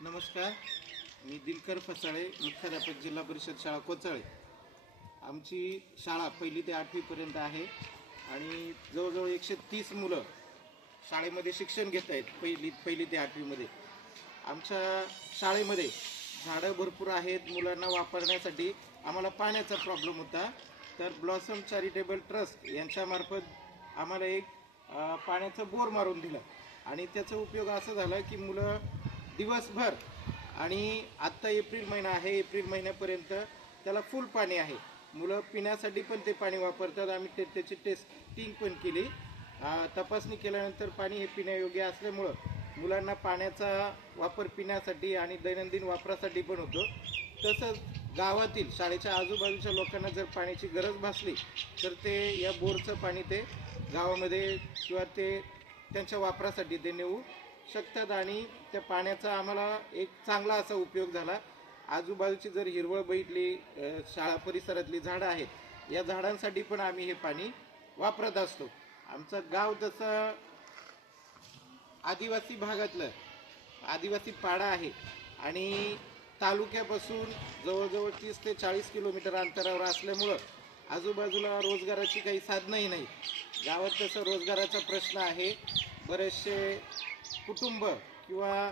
नमस्कार, मी दिनकर फसाळे, मुख्याध्यापक जिल्हा परिषद शाळा कोचाळे। आमची शाळा 1ली ते 8वी पर्यंत आहे आणि जवळजवळ 130 मुलं शाळेमध्ये शिक्षण घेत आहेत। पहिली ते 8वी मध्ये आमच्या शाळेमध्ये झाडं भरपूर आहेत। मुलांना वापरण्यासाठी आम्हाला पाण्याचा प्रॉब्लेम होता, तर ब्लॉसम चॅरिटेबल ट्रस्ट यांच्यामार्फत आम्हाला एक पाण्याचं बोर मारून दिलं आणि त्याचा उपयोग असा झाला की मुलं दिवसभर आणि आत्ता एप्रिल महिना आहे, एप्रिल महिन्यापर्यंत त्याला फुल पाणी आहे। मुलं पिण्यासाठी पण ते पाणी वापरतात। आम्ही त्याची टेस्टिंग पण केली, तपासणी केल्यानंतर पाणी हे पिण्यायोग्य असल्यामुळं मुलांना पाण्याचा वापर पिण्यासाठी आणि दैनंदिन वापरासाठी पण होतो। तसंच गावातील शाळेच्या आजूबाजूच्या लोकांना जर पाण्याची गरज भासली तर ते या बोरचं पाणी ते गावामध्ये किंवा ते त्यांच्या वापरासाठी ते नेऊ शकतात आणि त्या पाण्याचा आम्हाला एक चांगला असा उपयोग झाला। आजूबाजूची जर हिरवळ बघितली, शाळा परिसरातली झाडं आहेत, या झाडांसाठी पण आम्ही हे पाणी वापरत असतो। आमचं गाव तसं आदिवासी भागातलं आदिवासी पाडा आहे आणि तालुक्यापासून जवळजवळ 30 ते 40 किलोमीटर अंतरावर असल्यामुळं आजूबाजूला रोजगाराची काही साधनंही नाही। गावात तसं रोजगाराचा प्रश्न आहे। बरेचसे कुटुंब किंवा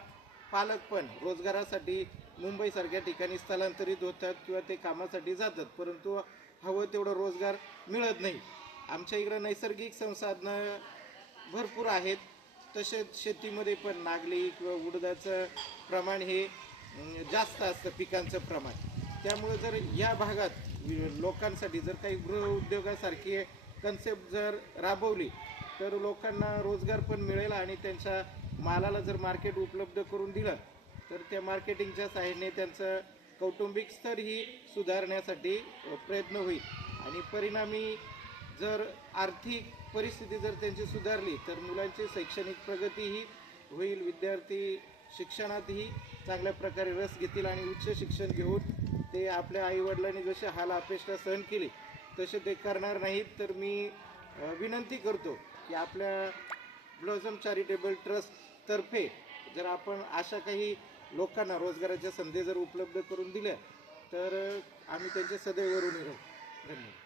पालक पण रोजगारासाठी मुंबईसारख्या ठिकाणी स्थलांतरित होतात किंवा ते कामासाठी जातात, परंतु हवं तेवढं रोजगार मिळत नाही। आमच्या इकडं नैसर्गिक संसाधनं भरपूर आहेत, तसेच शेतीमध्ये पण नागली किंवा उडदाचं प्रमाण हे जास्त असतं पिकांचं प्रमाण। त्यामुळे जर या भागात लोकांसाठी जर काही गृहउद्योगासारखी कन्सेप्ट जर राबवली तर लोकांना रोजगार पण मिळेल आणि त्यांच्या मालाला जर मार्केट उपलब्ध करून दिलं तर त्या मार्केटिंगच्या सहाय्याने त्यांचं कौटुंबिक स्तरही सुधारण्यासाठी प्रयत्न होईल आणि परिणामी जर आर्थिक परिस्थिती जर त्यांची सुधारली तर मुलांची शैक्षणिक प्रगतीही होईल। विद्यार्थी शिक्षणातही चांगल्या प्रकारे रस घेतील आणि उच्च शिक्षण घेऊन ते आपल्या आईवडिलांनी जसे हाल अपेष्टा सहन केली तसे ते करणार नाहीत। तर मी विनंती करतो की आपल्या ब्लॉसम चॅरिटेबल ट्रस्टतर्फे जर आपण अशा काही लोकांना रोजगाराच्या संधी जर उपलब्ध करून दिल्या तर आम्ही त्यांचे सदैव ऋणी राहू। धन्यवाद।